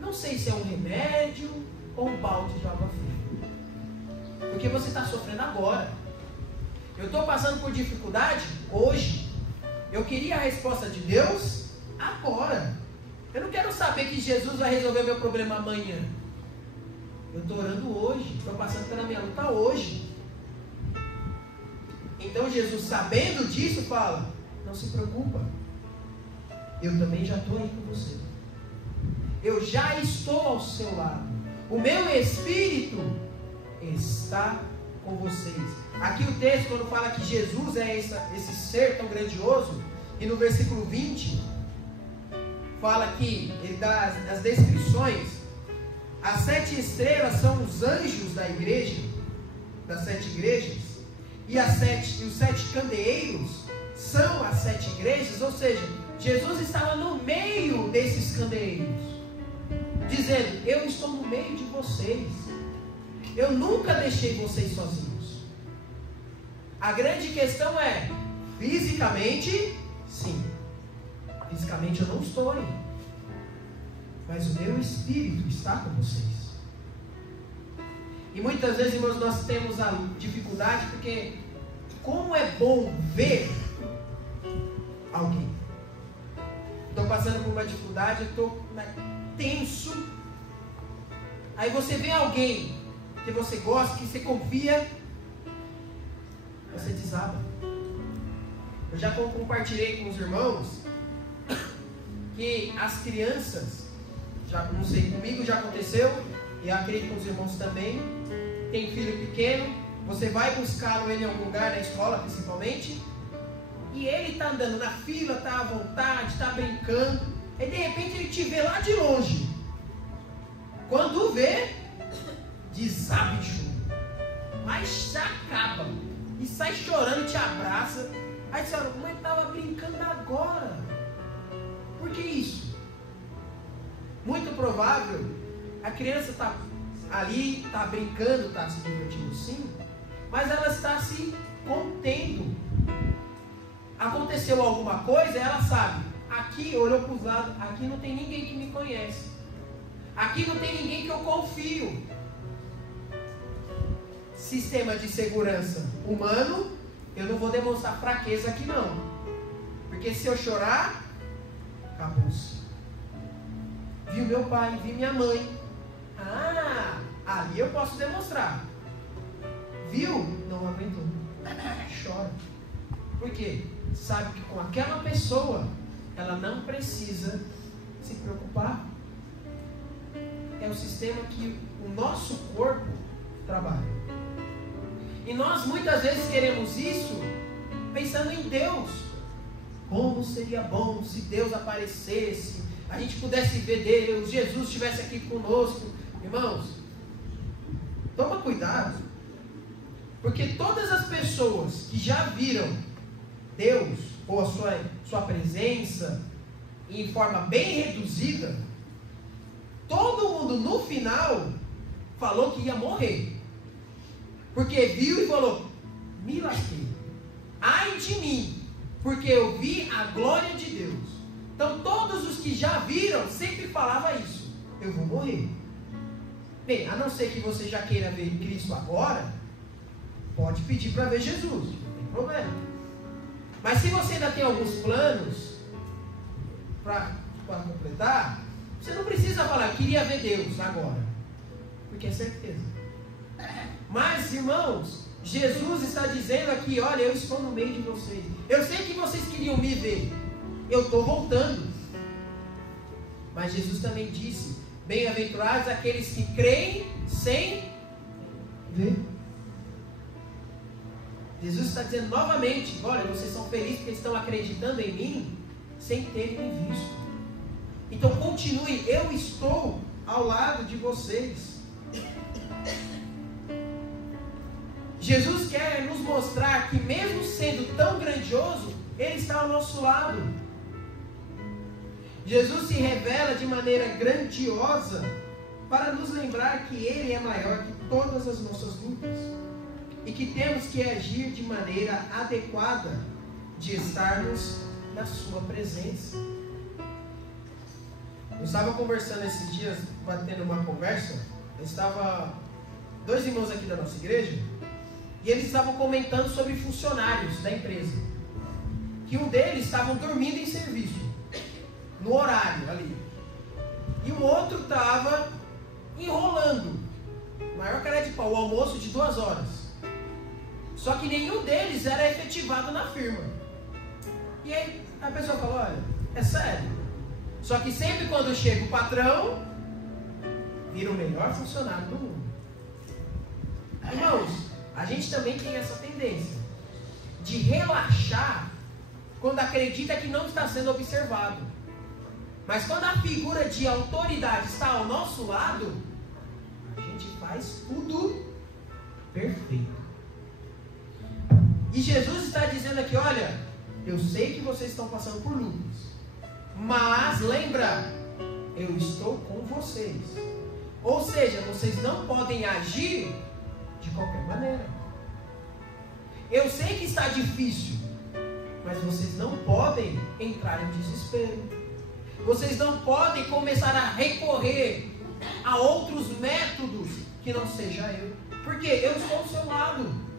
não sei se é um remédio ou um balde de água fria, porque você está sofrendo agora. Eu estou passando por dificuldade hoje. Eu queria a resposta de Deus agora. Eu não quero saber que Jesus vai resolver meu problema amanhã. Eu estou orando hoje. Estou passando pela minha luta hoje. Então Jesus, sabendo disso, fala: não se preocupa. Eu também já estou aí com você. Eu já estou ao seu lado. O meu Espírito está com vocês. Aqui o texto, quando fala que Jesus é esse ser tão grandioso, e no versículo 20 fala que ele dá as descrições As 7 estrelas são os anjos da igreja, das 7 igrejas, e os 7 candeeiros são as 7 igrejas, ou seja, Jesus estava no meio desses candeeiros, dizendo: eu estou no meio de vocês, eu nunca deixei vocês sozinhos. A grande questão é, fisicamente, sim, fisicamente eu não estou aí, mas o meu espírito está com vocês. E muitas vezes, irmãos, nós temos a dificuldade, porque como é bom ver alguém. Estou passando por uma dificuldade, eu estou tenso. Aí você vê alguém que você gosta, que você confia, você desaba. Eu já compartilhei com os irmãos que as crianças, já não sei, comigo já aconteceu, e acredito com os irmãos também, tem filho pequeno, você vai buscar ele em algum lugar, na escola principalmente, e ele está andando na fila, está à vontade, está brincando, e de repente ele te vê lá de longe. Quando vê, desaba de choro, mas já acaba, e sai chorando, te abraça. Aí você fala: mas estava brincando agora. Por que isso? Muito provável, a criança está ali, está brincando, está se divertindo sim, mas ela está se contendo. Aconteceu alguma coisa, ela sabe, aqui, olhou para os lados, aqui não tem ninguém que me conhece, aqui não tem ninguém que eu confio. Sistema de segurança humano, eu não vou demonstrar fraqueza aqui não, porque se eu chorar, acabou-se. Vi meu pai, vi minha mãe, ali eu posso demonstrar. Viu? Não aguentou, chora. Por quê? Sabe que com aquela pessoa ela não precisa se preocupar. É o sistema que o nosso corpo trabalha. E nós muitas vezes queremos isso pensando em Deus. Como seria bom se Deus aparecesse, a gente pudesse ver Deus, Jesus estivesse aqui conosco. Irmãos, toma cuidado, porque todas as pessoas que já viram Deus, ou a sua presença, em forma bem reduzida, todo mundo no final falou que ia morrer, porque viu e falou: me lasquei, ai de mim, porque eu vi a glória de Deus. Então todos os que já viram sempre falavam isso: eu vou morrer. Bem, a não ser que você já queira ver Cristo agora, pode pedir para ver Jesus, não tem problema. Mas se você ainda tem alguns planos para completar, você não precisa falar: eu queria ver Deus agora, porque é certeza. Mas, irmãos, Jesus está dizendo aqui: olha, eu estou no meio de vocês, eu sei que vocês queriam me ver, eu estou voltando. Mas Jesus também disse: bem-aventurados aqueles que creem sem ver. Jesus está dizendo novamente: olha, vocês são felizes porque estão acreditando em mim sem terem me visto. Então continue, eu estou ao lado de vocês. Jesus quer nos mostrar que mesmo sendo tão grandioso, Ele está ao nosso lado. Jesus se revela de maneira grandiosa para nos lembrar que Ele é maior que todas as nossas lutas e que temos que agir de maneira adequada de estarmos na sua presença. Eu estava conversando esses dias, batendo uma conversa, dois irmãos aqui da nossa igreja, e eles estavam comentando sobre funcionários da empresa, que um deles estava dormindo em serviço, no horário ali, e o outro estava enrolando, maior cara de pau, o almoço de 2 horas, só que nenhum deles era efetivado na firma. E aí a pessoa falou: olha, é sério, só que sempre quando chega o patrão, vira o melhor funcionário do mundo. Irmãos, a gente também tem essa tendência de relaxar quando acredita que não está sendo observado. Mas quando a figura de autoridade está ao nosso lado, A gente faz tudo perfeito. E Jesus está dizendo aqui, olha, eu sei que vocês estão passando por lutas, mas lembra, eu estou com vocês. Ou seja, vocês não podem agir de qualquer maneira. Eu sei que está difícil, mas vocês não podem entrar em desespero. Vocês não podem começar a recorrer a outros métodos que não seja eu. Porque eu estou ao seu lado.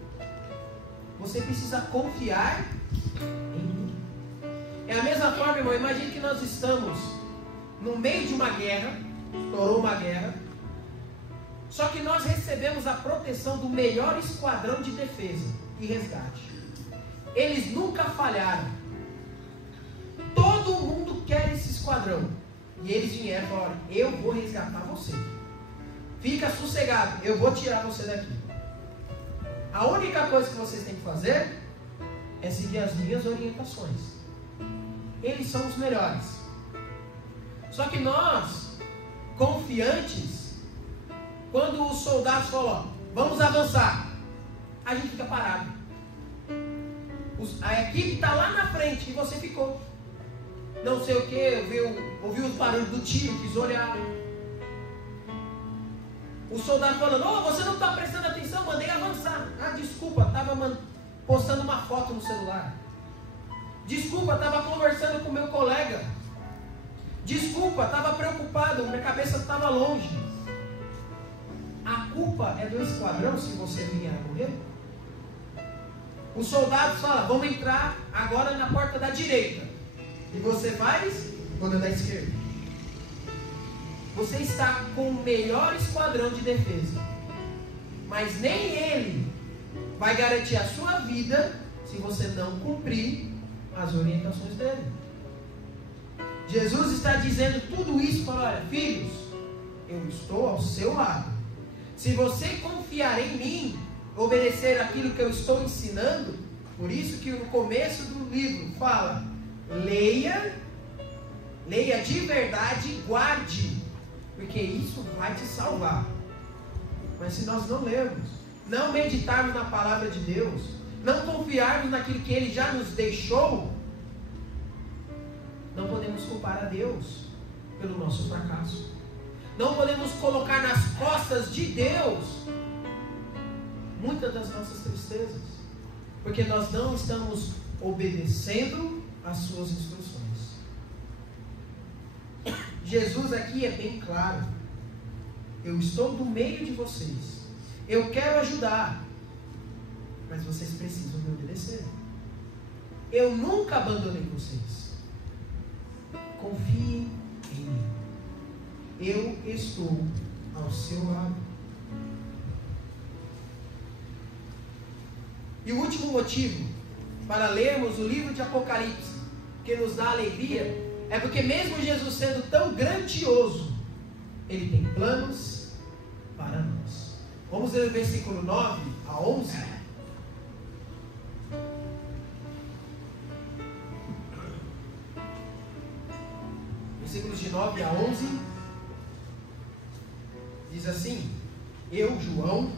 Você precisa confiar em mim. É a mesma forma, irmão. Imagine que nós estamos no meio de uma guerra. Estourou uma guerra. Só que nós recebemos a proteção do melhor esquadrão de defesa e resgate. Eles nunca falharam. Todo mundo quer esse esquadrão. E eles vieram e falaram, eu vou resgatar você. Fica sossegado, eu vou tirar você daqui. A única coisa que vocês têm que fazer é seguir as minhas orientações. Eles são os melhores. Só que nós, confiantes, quando os soldados falam, vamos avançar, a gente fica parado. A equipe está lá na frente e você ficou. Não sei o que, ouviu os barulhos do tiro, quis olhar. O soldado falando, você não está prestando atenção, mandei avançar. Desculpa, estava postando uma foto no celular. Desculpa, estava conversando com o meu colega. Desculpa, estava preocupado, minha cabeça estava longe. A culpa é do esquadrão se você vier a morrer? Os soldados falam, vamos entrar agora na porta da direita. E você faz quando é da esquerda. Você está com o melhor esquadrão de defesa. Mas nem ele vai garantir a sua vida se você não cumprir as orientações dele. Jesus está dizendo tudo isso para, olha, filhos, eu estou ao seu lado. Se você confiar em mim, obedecer aquilo que eu estou ensinando, por isso que no começo do livro fala, leia de verdade e guarde, porque isso vai te salvar. Mas se nós não lermos, não meditarmos na palavra de Deus, não confiarmos naquilo que Ele já nos deixou, não podemos culpar a Deus pelo nosso fracasso. Não podemos colocar nas costas de Deus muitas das nossas tristezas, porque nós não estamos obedecendo às suas instruções. Jesus aqui é bem claro. Eu estou no meio de vocês. Eu quero ajudar, mas vocês precisam me obedecer. Eu nunca abandonei vocês. Confiem em mim. Eu estou ao seu lado. E o último motivo para lermos o livro de Apocalipse, que nos dá alegria, é porque mesmo Jesus sendo tão grandioso, Ele tem planos para nós. Vamos ler o versículo 9 a 11. Versículos de 9 a 11. Diz assim, eu, João,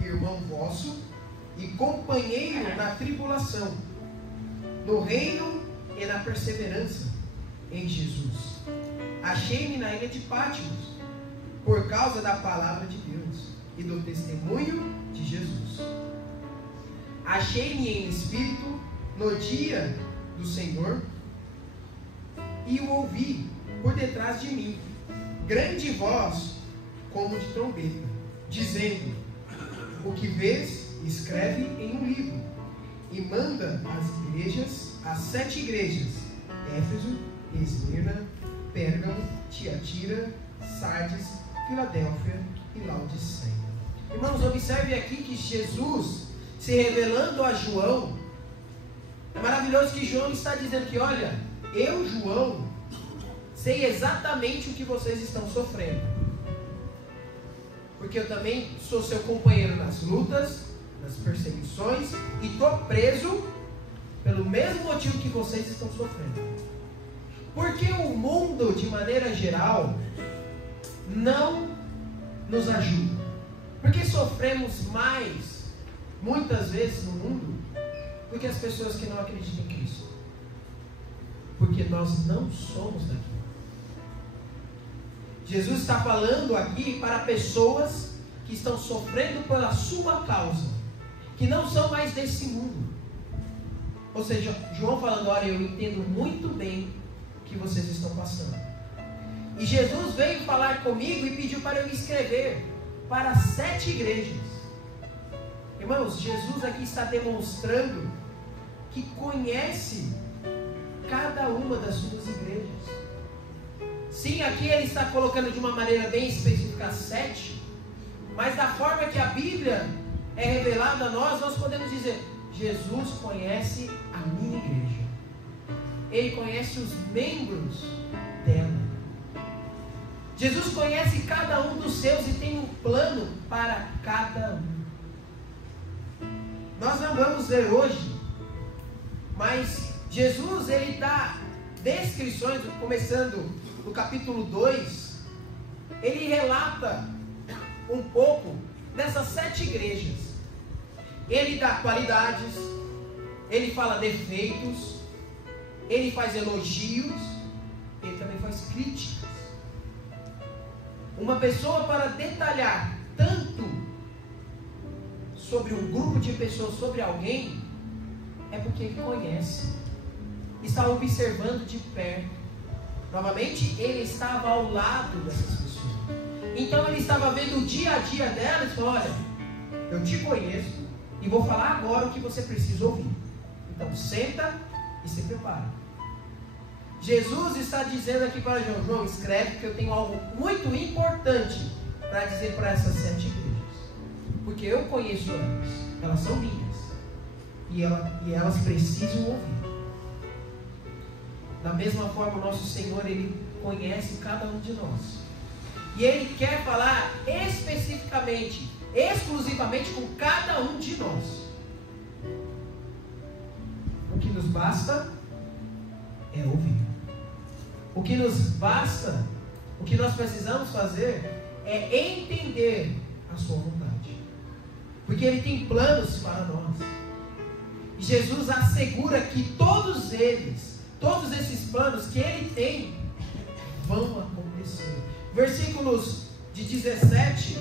irmão vosso, e companheiro na tribulação, no reino e na perseverança em Jesus. Achei-me na ilha de Patmos, por causa da palavra de Deus e do testemunho de Jesus. Achei-me em espírito no dia do Senhor, e o ouvi por detrás de mim, grande voz como de trombeta, dizendo, o que vês, escreve em um livro, e manda às igrejas, às 7 igrejas, Éfeso, Esmirna, Pérgamo, Tiatira, Sardes, Filadélfia e Laodiceia. Irmãos, observe aqui que Jesus, se revelando a João, é maravilhoso que João está dizendo que, olha, eu, João, sei exatamente o que vocês estão sofrendo, porque eu também sou seu companheiro nas lutas, nas perseguições, e estou preso pelo mesmo motivo que vocês estão sofrendo. Porque o mundo, de maneira geral, não nos ajuda. Porque sofremos mais, muitas vezes no mundo, do que as pessoas que não acreditam em Cristo. Porque nós não somos daqui. Jesus está falando aqui para pessoas que estão sofrendo pela sua causa, que não são mais desse mundo. Ou seja, João falando, olha, eu entendo muito bem o que vocês estão passando. E Jesus veio falar comigo e pediu para eu escrever para 7 igrejas. Irmãos, Jesus aqui está demonstrando que conhece cada uma das suas igrejas. Sim, aqui ele está colocando de uma maneira bem específica 7, mas da forma que a Bíblia é revelada a nós, nós podemos dizer, Jesus conhece a minha igreja. Ele conhece os membros dela. Jesus conhece cada um dos seus e tem um plano para cada um. Nós não vamos ler hoje, mas Jesus, ele dá descrições, começando no capítulo 2, ele relata um pouco dessas 7 igrejas. Ele dá qualidades, ele fala defeitos, ele faz elogios, ele também faz críticas. Uma pessoa, para detalhar tanto sobre um grupo de pessoas, sobre alguém, é porque ele conhece, está observando de perto. Novamente, ele estava ao lado dessas pessoas. Então ele estava vendo o dia a dia delas e falou, olha, eu te conheço e vou falar agora o que você precisa ouvir. Então senta e se prepara. Jesus está dizendo aqui para João, João, escreve que eu tenho algo muito importante para dizer para essas 7 igrejas. Porque eu conheço elas são minhas. E elas precisam ouvir. Da mesma forma, o nosso Senhor, Ele conhece cada um de nós. E Ele quer falar especificamente, exclusivamente com cada um de nós. O que nos basta é ouvir. O que nos basta, o que nós precisamos fazer é entender a sua vontade. Porque Ele tem planos para nós. E Jesus assegura que todos esses planos que Ele tem, vão acontecer. Versículos de 17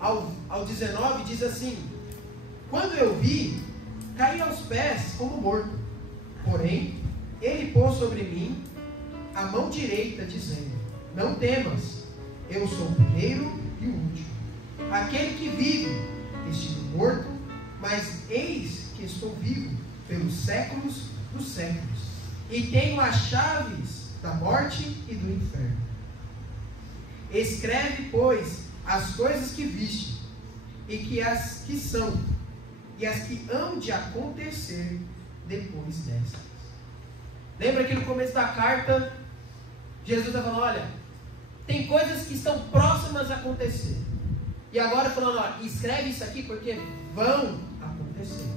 ao 19 diz assim: quando eu vi, caí aos pés como morto. Porém, Ele pôs sobre mim a mão direita, dizendo: não temas, eu sou o primeiro e o último, aquele que vive. Estive morto, mas eis que estou vivo pelos séculos dos séculos, e tenho as chaves da morte e do inferno. Escreve, pois, as coisas que viste, e que as que são, e as que hão de acontecer depois destas. Lembra que no começo da carta, Jesus está falando, olha, tem coisas que estão próximas a acontecer. E agora falando, olha, escreve isso aqui porque vão acontecer.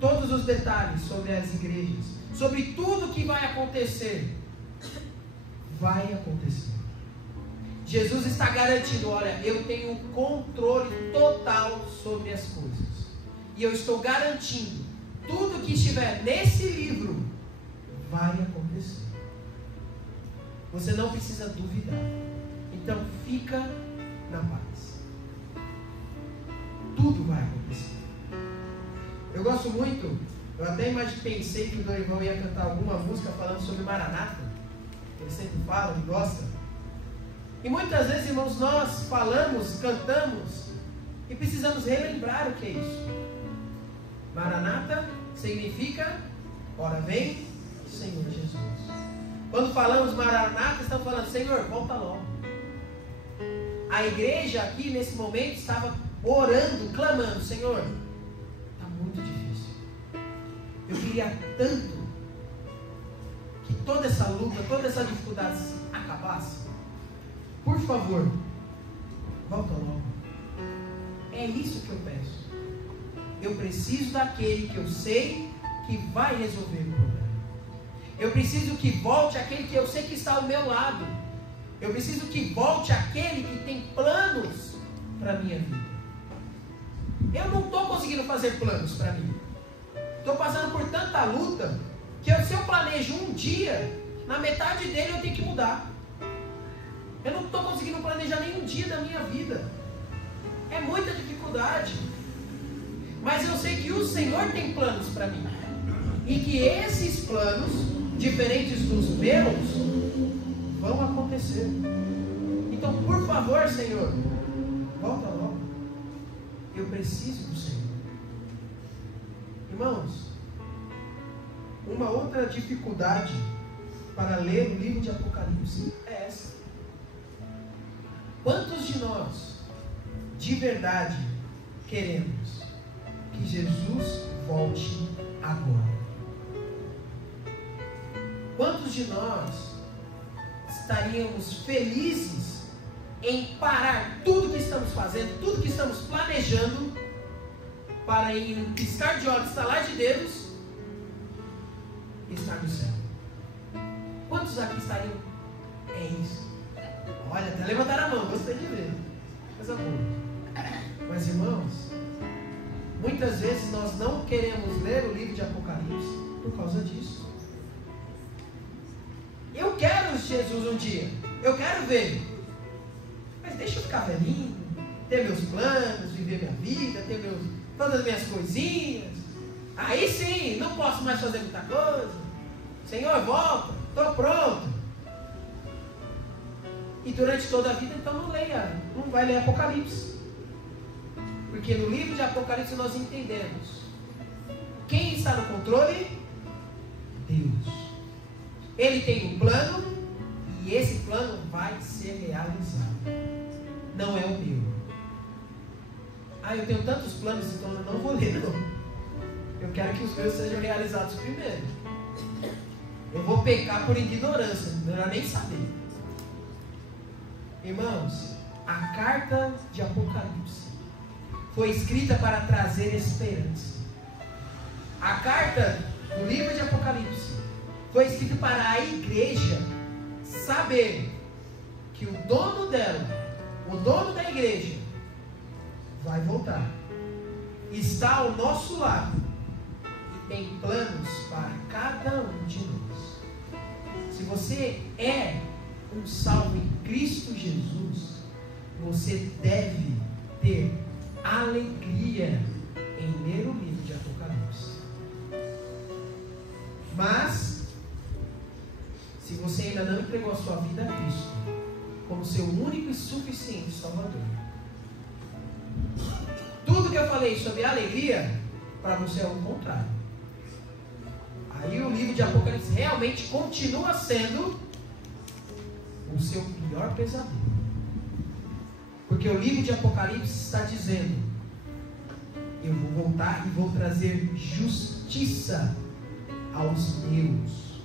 Todos os detalhes sobre as igrejas, sobre tudo que vai acontecer, vai acontecer. Jesus está garantindo, olha, eu tenho controle total sobre as coisas. E eu estou garantindo, tudo que estiver nesse livro, vai acontecer. Você não precisa duvidar. Então fica na paz. Tudo vai acontecer. Eu gosto muito, eu até pensei que o Dorival ia cantar alguma música falando sobre Maranata. Ele sempre fala, ele gosta. E muitas vezes, irmãos, nós falamos, cantamos e precisamos relembrar o que é isso. Maranata significa, ora vem, Senhor Jesus. Quando falamos Maranata, estamos falando, Senhor, volta logo. A igreja aqui nesse momento estava orando, clamando, Senhor, está muito difícil. Eu queria tanto que toda essa luta, toda essa dificuldade acabasse. Por favor, volta logo. É isso que eu peço. Eu preciso daquele que eu sei que vai resolver o problema. Eu preciso que volte aquele que eu sei que está ao meu lado. Eu preciso que volte aquele que tem planos para a minha vida. Eu não estou conseguindo fazer planos para mim. Estou passando por tanta luta que se eu planejo um dia, na metade dele eu tenho que mudar. Eu não estou conseguindo planejar nenhum dia da minha vida. É muita dificuldade. Mas eu sei que o Senhor tem planos para mim. E que esses planos, diferentes dos meus, vão acontecer. Então, por favor, Senhor, volta logo. Eu preciso do Senhor. Irmãos, uma outra dificuldade para ler o livro de Apocalipse é essa. Quantos de nós, de verdade, queremos que Jesus volte agora? Quantos de nós estaríamos felizes em parar tudo que estamos fazendo, tudo que estamos planejando, para em um piscar de olhos, estalar de dedos e estar no céu? Quantos aqui estariam? É isso. Olha, até levantaram a mão, gostei de ver. Coisa boa. Mas irmãos, muitas vezes nós não queremos ler o livro de Apocalipse por causa disso. Eu quero Jesus um dia, eu quero ver, mas deixa eu ficar velhinho, ter meus planos, viver minha vida, fazer as minhas coisinhas. Aí sim, não posso mais fazer muita coisa. Senhor, volta, estou pronto. E durante toda a vida, então não vai ler Apocalipse. Porque no livro de Apocalipse nós entendemos quem está no controle? Deus. Ele tem um plano e esse plano vai ser realizado. Não é o meu. Eu tenho tantos planos, então eu não vou ler, não. Eu quero que os meus sejam realizados primeiro. Eu vou pecar por ignorância, melhor nem saber. Irmãos, a carta de Apocalipse foi escrita para trazer esperança. A carta do livro de Apocalipse foi escrita para a igreja saber que o dono dela, o dono da igreja, vai voltar. Está ao nosso lado e tem planos para cada um de nós. Se você é um salvo em Cristo Jesus, você deve ter alegria em ler o livro de Apocalipse. Mas se você ainda não entregou a sua vida a Cristo como seu único e suficiente Salvador, tudo que eu falei sobre alegria, para você é o contrário. Aí o livro de Apocalipse realmente continua sendo o seu pior pesadelo. Porque o livro de Apocalipse está dizendo: eu vou voltar e vou trazer justiça aos meus.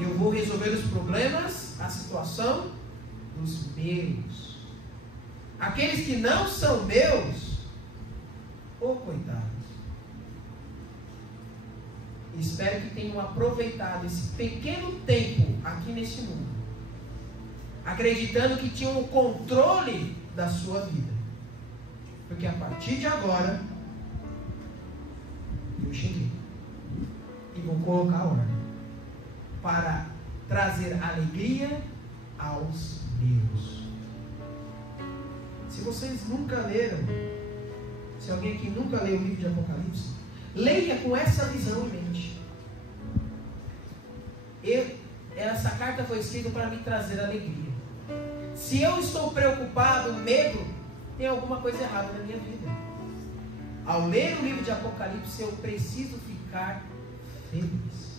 Eu vou resolver os problemas, a situação dos meus. Aqueles que não são meus, coitados. Espero que tenham aproveitado esse pequeno tempo aqui nesse mundo, acreditando que tinham o controle da sua vida. Porque a partir de agora, eu cheguei e vou colocar ordem para trazer alegria aos meus. Se vocês nunca leram, se alguém aqui nunca leu o livro de Apocalipse, leia com essa visão em mente. Essa carta foi escrita para me trazer alegria. Se eu estou preocupado, medo, tem alguma coisa errada na minha vida. Ao ler o livro de Apocalipse, eu preciso ficar feliz.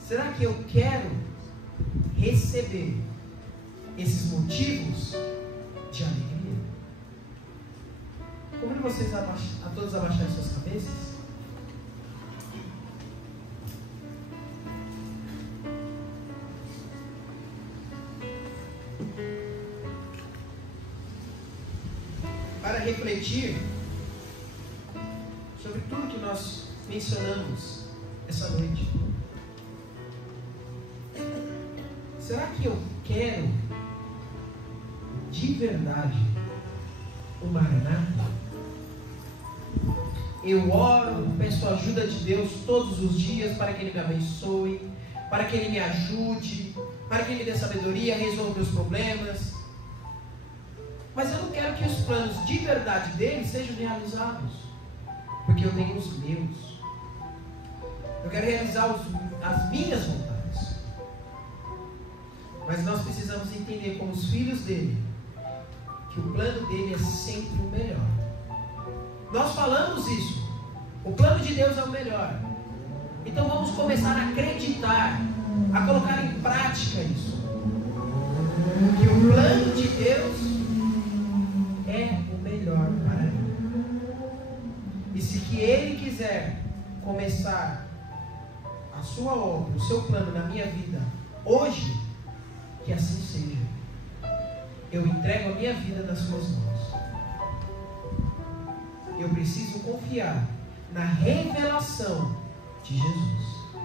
Será que eu quero receber esses motivos de alegria? Convido vocês a todos abaixarem suas cabeças. Para refletir sobre tudo que nós mencionamos essa noite. será que eu quero de verdade o Maranata? Eu oro, peço a ajuda de Deus todos os dias para que Ele me abençoe, para que Ele me ajude, para que Ele me dê sabedoria, resolva meus problemas. Mas eu não quero que os planos de verdade dele sejam realizados, porque eu tenho os meus. Eu quero realizar as minhas vontades. Mas nós precisamos entender, como os filhos dele, que o plano dele é sempre o melhor. Nós falamos isso. O plano de Deus é o melhor. Então vamos começar a acreditar, a colocar em prática isso. Que o plano de Deus é o melhor para mim. E se que Ele quiser começar a sua obra, o seu plano na minha vida hoje, que assim seja. Eu entrego a minha vida nas suas mãos. Eu preciso confiar na revelação de Jesus.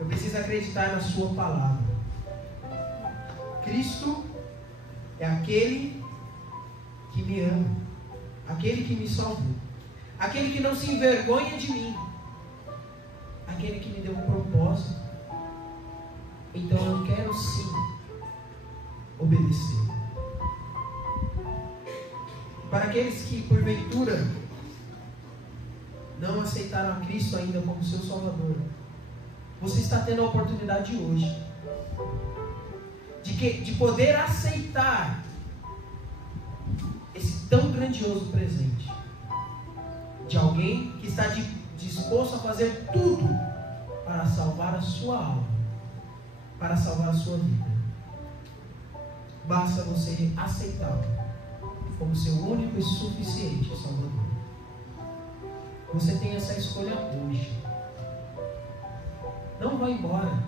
Eu preciso acreditar na sua palavra. Cristo é aquele que me ama, aquele que me salvou, aquele que não se envergonha de mim, aquele que me deu um propósito. Então eu quero sim obedecer. Para aqueles que porventura não aceitaram a Cristo ainda como seu Salvador, você está tendo a oportunidade hoje de poder aceitar esse tão grandioso presente de alguém que está disposto a fazer tudo para salvar a sua alma, para salvar a sua vida. Basta você aceitá-lo como seu único e suficiente Salvador. Você tem essa escolha hoje. Não vá embora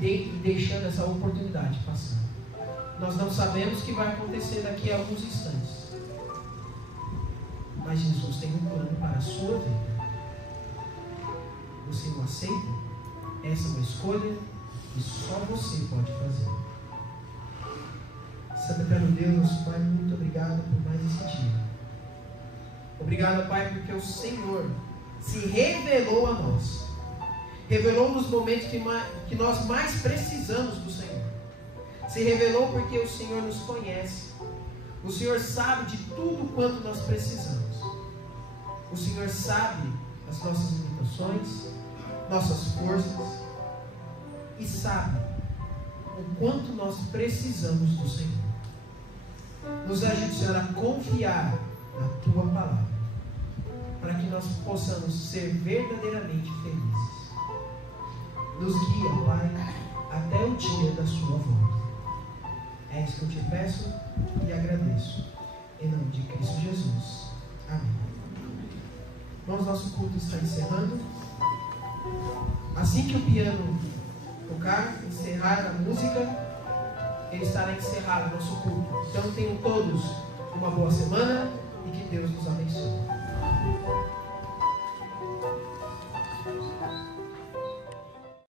e deixando essa oportunidade passar. Nós não sabemos o que vai acontecer daqui a alguns instantes, mas Jesus tem um plano para a sua vida. Você não aceita? Essa é uma escolha que só você pode fazer. Santo Eterno Deus, nosso Pai, muito obrigado por mais esse dia. Obrigado, Pai, porque o Senhor se revelou a nós. Revelou nos momentos que nós mais precisamos do Senhor. Se revelou porque o Senhor nos conhece. O Senhor sabe de tudo quanto nós precisamos. O Senhor sabe as nossas limitações, nossas forças, e sabe o quanto nós precisamos do Senhor. Nos ajude, Senhor, a confiar na Tua palavra, para que nós possamos ser verdadeiramente felizes. Nos guia, Pai, até o dia da Sua volta. É isso que eu te peço e agradeço. Em nome de Cristo Jesus. Amém. Irmãos, nosso culto está encerrando. Assim que o piano tocar, encerrar a música, ele estará encerrado o nosso culto. Então tenham todos uma boa semana e que Deus nos abençoe.